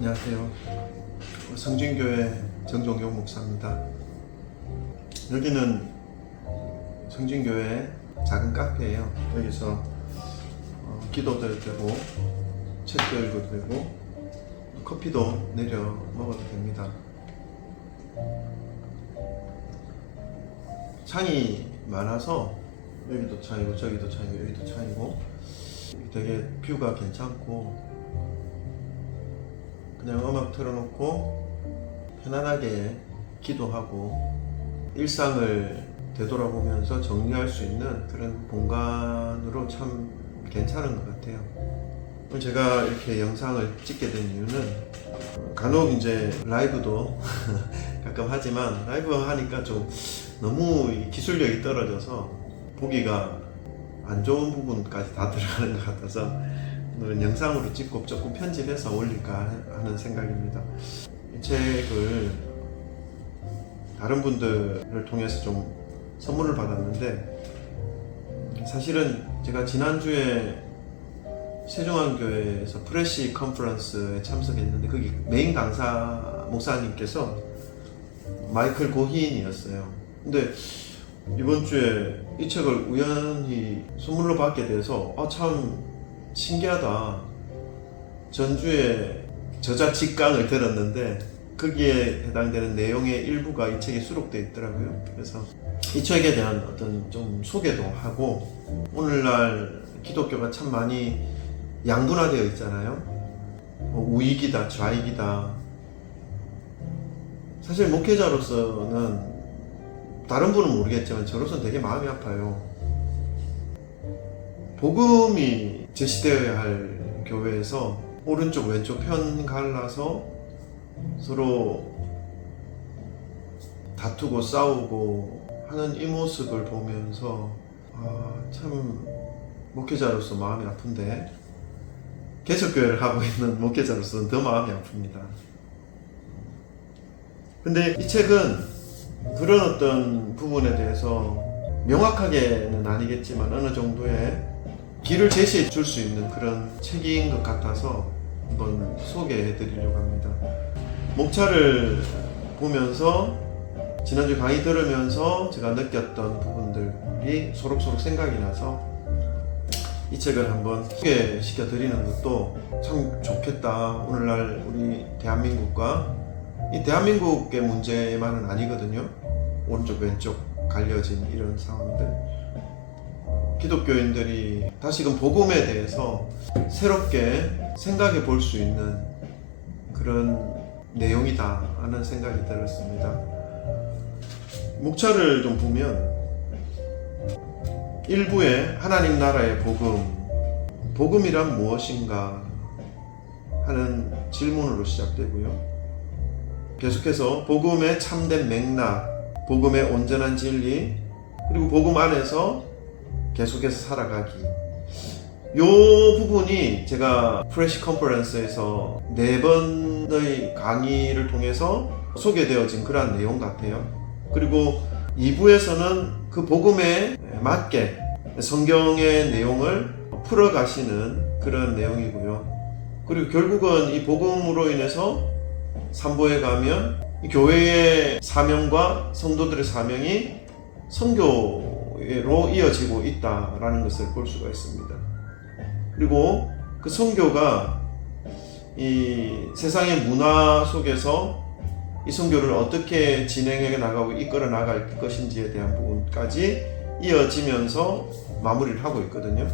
안녕하세요. 성진교회 정종용 목사입니다. 여기는 성진교회 작은 카페예요. 여기서 기도도 되고 책도 읽어도 되고 커피도 내려 먹어도 됩니다. 창이 많아서 여기도 창이고 저기도 창이고 여기도 창이고 되게 뷰가 괜찮고 그냥 음악 틀어놓고 편안하게 기도하고 일상을 되돌아보면서 정리할 수 있는 그런 공간으로 참 괜찮은 것 같아요. 제가 이렇게 영상을 찍게 된 이유는 간혹 이제 라이브도 가끔 하지만 라이브 하니까 좀 너무 기술력이 떨어져서 보기가 안 좋은 부분까지 다 들어가는 것 같아서 오늘은 영상으로 찍고 조금 편집해서 올릴까 하는 생각입니다. 이 책을 다른 분들을 통해서 좀 선물을 받았는데 사실은 제가 지난주에 세종안교회에서 프레시 컨퍼런스에 참석했는데 거기 메인 강사 목사님께서 마이클 고힌이었어요. 근데 이번 주에 이 책을 우연히 선물로 받게 돼서 참 신기하다. 전주에 저자 직강을 들었는데 거기에 해당되는 내용의 일부가 이 책에 수록되어 있더라고요. 그래서 이 책에 대한 어떤 좀 소개도 하고 오늘날 기독교가 참 많이 양분화되어 있잖아요. 우익이다, 좌익이다. 사실 목회자로서는 다른 분은 모르겠지만 저로서는 되게 마음이 아파요. 복음이 제시되어야 할 교회에서 오른쪽 왼쪽 편 갈라서 서로 다투고 싸우고 하는 이 모습을 보면서 참 목회자로서 마음이 아픈데 개척교회를 하고 있는 목회자로서는 더 마음이 아픕니다. 근데 이 책은 그런 어떤 부분에 대해서 명확하게는 아니겠지만 어느 정도의 길을 제시해 줄 수 있는 그런 책인 것 같아서 한번 소개해 드리려고 합니다. 목차를 보면서 지난주 강의 들으면서 제가 느꼈던 부분들이 소록소록 생각이 나서 이 책을 한번 소개시켜 드리는 것도 참 좋겠다. 오늘날 우리 대한민국과 이 대한민국의 문제만은 아니거든요. 오른쪽 왼쪽 갈려진 이런 상황들. 기독교인들이 다시금 복음에 대해서 새롭게 생각해 볼 수 있는 그런 내용이다 하는 생각이 들었습니다. 목차를 좀 보면 1부에 하나님 나라의 복음이란 무엇인가 하는 질문으로 시작되고요. 계속해서 복음의 참된 맥락, 복음의 온전한 진리, 그리고 복음 안에서 계속해서 살아가기. 요 부분이 제가 프레시 컨퍼런스에서 4번의 강의를 통해서 소개되어진 그러한 내용 같아요. 그리고 2부에서는 그 복음에 맞게 성경의 내용을 풀어가시는 그런 내용이고요. 그리고 결국은 이 복음으로 인해서 3부에 가면 이 교회의 사명과 성도들의 사명이 선교로 이어지고 있다라는 것을 볼 수가 있습니다. 그리고 그 선교가 이 세상의 문화 속에서 이 선교를 어떻게 진행해 나가고 이끌어 나갈 것인지에 대한 부분까지 이어지면서 마무리를 하고 있거든요.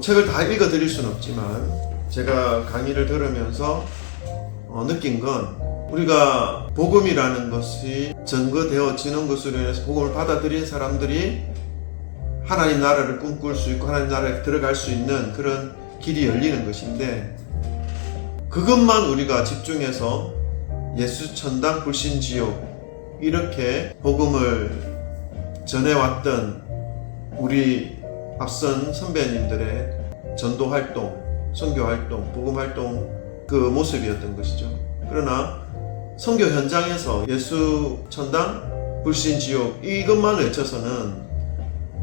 책을 다 읽어 드릴 수는 없지만 제가 강의를 들으면서 느낀 건 우리가 복음이라는 것이 전거되어지는 것으로 인해서 복음을 받아들인 사람들이 하나님 나라를 꿈꿀 수 있고 하나님 나라에 들어갈 수 있는 그런 길이 열리는 것인데 그것만 우리가 집중해서 예수 천당 불신 지옥 이렇게 복음을 전해왔던 우리 앞선 선배님들의 전도 활동, 선교 활동, 복음 활동 그 모습이었던 것이죠. 그러나 선교 현장에서 예수 천당 불신 지옥 이것만 외쳐서는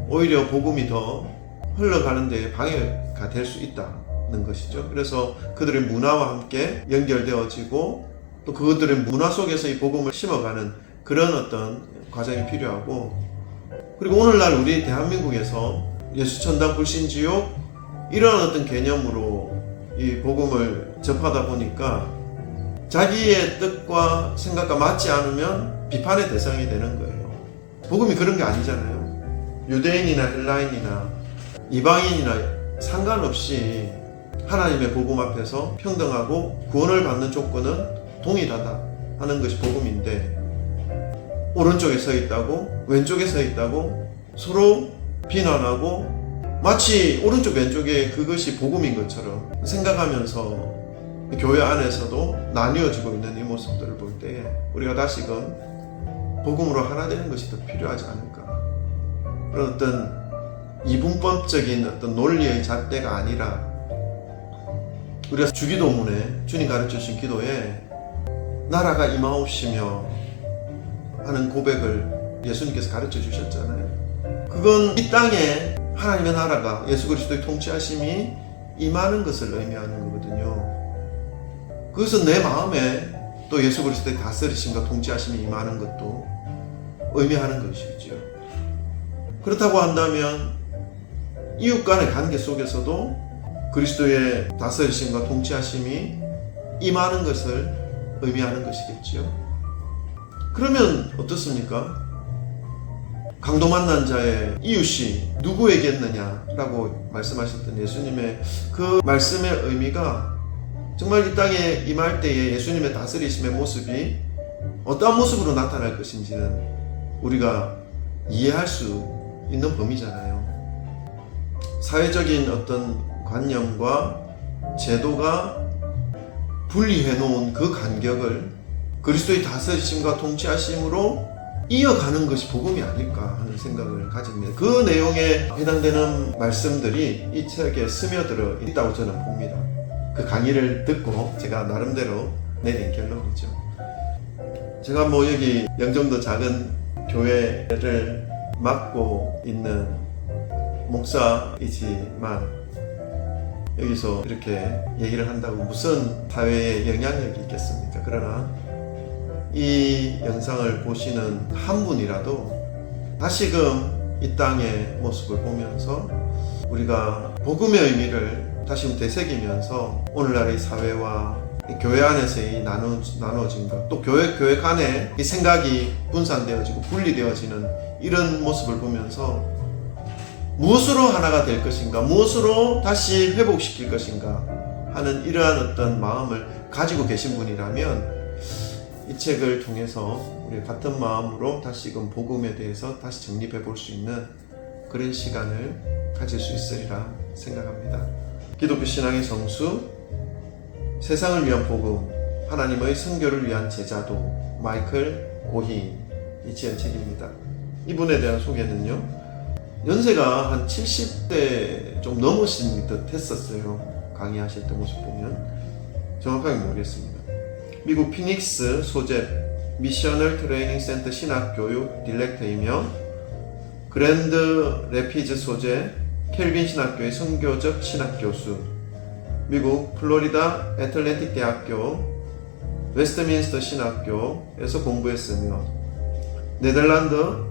오히려 복음이 더 흘러가는 데 방해가 될 수 있다. 있는 것이죠. 그래서 그들의 문화와 함께 연결되어지고 또 그들의 문화 속에서 이 복음을 심어가는 그런 어떤 과정이 필요하고, 그리고 오늘날 우리 대한민국에서 예수천당 불신지옥 이런 어떤 개념으로 이 복음을 접하다 보니까 자기의 뜻과 생각과 맞지 않으면 비판의 대상이 되는 거예요. 복음이 그런 게 아니잖아요. 유대인이나 헬라인이나 이방인이나 상관없이 하나님의 복음 앞에서 평등하고 구원을 받는 조건은 동일하다 하는 것이 복음인데, 오른쪽에 서 있다고 왼쪽에 서 있다고 서로 비난하고 마치 오른쪽 왼쪽에 그것이 복음인 것처럼 생각하면서 교회 안에서도 나뉘어지고 있는 이 모습들을 볼 때에 우리가 다시금 복음으로 하나 되는 것이 더 필요하지 않을까. 그런 어떤 이분법적인 어떤 논리의 잣대가 아니라 우리가 주기도문에 주님 가르쳐 주신 기도에 나라가 임하옵시며 하는 고백을 예수님께서 가르쳐 주셨잖아요. 그건 이 땅에 하나님의 나라가 예수 그리스도의 통치하심이 임하는 것을 의미하는 거거든요. 그것은 내 마음에 또 예수 그리스도의 다스리심과 통치하심이 임하는 것도 의미하는 것이죠. 그렇다고 한다면 이웃 간의 관계 속에서도 그리스도의 다스리심과 통치하심이 임하는 것을 의미하는 것이겠죠. 그러면 어떻습니까? 강도 만난 자의 이웃이 누구에겠느냐라고 말씀하셨던 예수님의 그 말씀의 의미가 정말 이 땅에 임할 때에 예수님의 다스리심의 모습이 어떠한 모습으로 나타날 것인지는 우리가 이해할 수 있는 범위잖아요. 사회적인 어떤 관념과 제도가 분리해 놓은 그 간격을 그리스도의 다스리심과 통치하심으로 이어가는 것이 복음이 아닐까 하는 생각을 가집니다. 그 내용에 해당되는 말씀들이 이 책에 스며들어 있다고 저는 봅니다. 그 강의를 듣고 제가 나름대로 내린 결론이죠. 제가 여기 영종도 작은 교회를 맡고 있는 목사이지만 여기서 이렇게 얘기를 한다고 무슨 사회에 영향력이 있겠습니까? 그러나 이 영상을 보시는 한 분이라도 다시금 이 땅의 모습을 보면서 우리가 복음의 의미를 다시금 되새기면서 오늘날의 사회와 교회 안에서의 나누어짐과 또 교회 간에 이 생각이 분산되어지고 분리되어지는 이런 모습을 보면서 무엇으로 하나가 될 것인가, 무엇으로 다시 회복시킬 것인가 하는 이러한 어떤 마음을 가지고 계신 분이라면 이 책을 통해서 우리 같은 마음으로 다시금 복음에 대해서 다시 정립해 볼 수 있는 그런 시간을 가질 수 있으리라 생각합니다. 기독교 신앙의 정수, 세상을 위한 복음, 하나님의 선교를 위한 제자도, 마이클 고히인이 지은 책입니다. 이분에 대한 소개는요, 연세가 한 70대 좀 넘으신 듯 했었어요. 강의하실 때 모습 보면. 정확하게 모르겠습니다. 미국 피닉스 소재 미셔널 트레이닝 센터 신학교육 디렉터이며 그랜드 레피즈 소재 켈빈 신학교의 선교적 신학교수, 미국 플로리다 애틀랜틱 대학교 웨스트민스터 신학교에서 공부했으며 네덜란드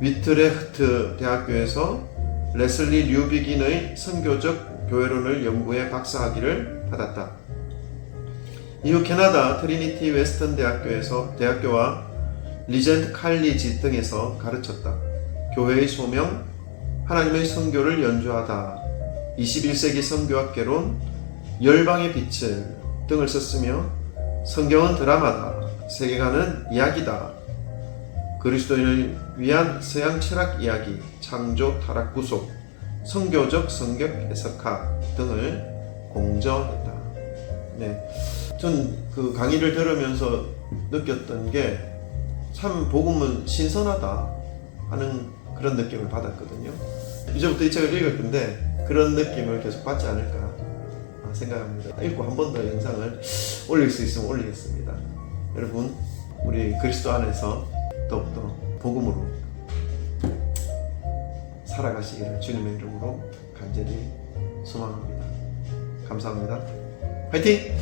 위트레흐트 대학교에서 레슬리 류비긴의 선교적 교회론을 연구해 박사학위를 받았다. 이후 캐나다 트리니티 웨스턴 대학교와 리젠트 칼리지 등에서 가르쳤다. 교회의 소명, 하나님의 선교를 연주하다, 21세기 선교학개론, 열방의 빛을 등을 썼으며 성경은 드라마다, 세계관은 이야기다, 그리스도인을 위한 서양 철학 이야기, 창조, 타락, 구속, 선교적 성격 해석학 등을 공저했다. 네, 전 그 강의를 들으면서 느꼈던 게 참 복음은 신선하다 하는 그런 느낌을 받았거든요. 이제부터 이 책을 읽을 건데 그런 느낌을 계속 받지 않을까 생각합니다. 읽고 한 번 더 영상을 올릴 수 있으면 올리겠습니다. 여러분, 우리 그리스도 안에서 더욱더 복음으로 살아가시기를 주님의 이름으로 간절히 소망합니다. 감사합니다. 화이팅!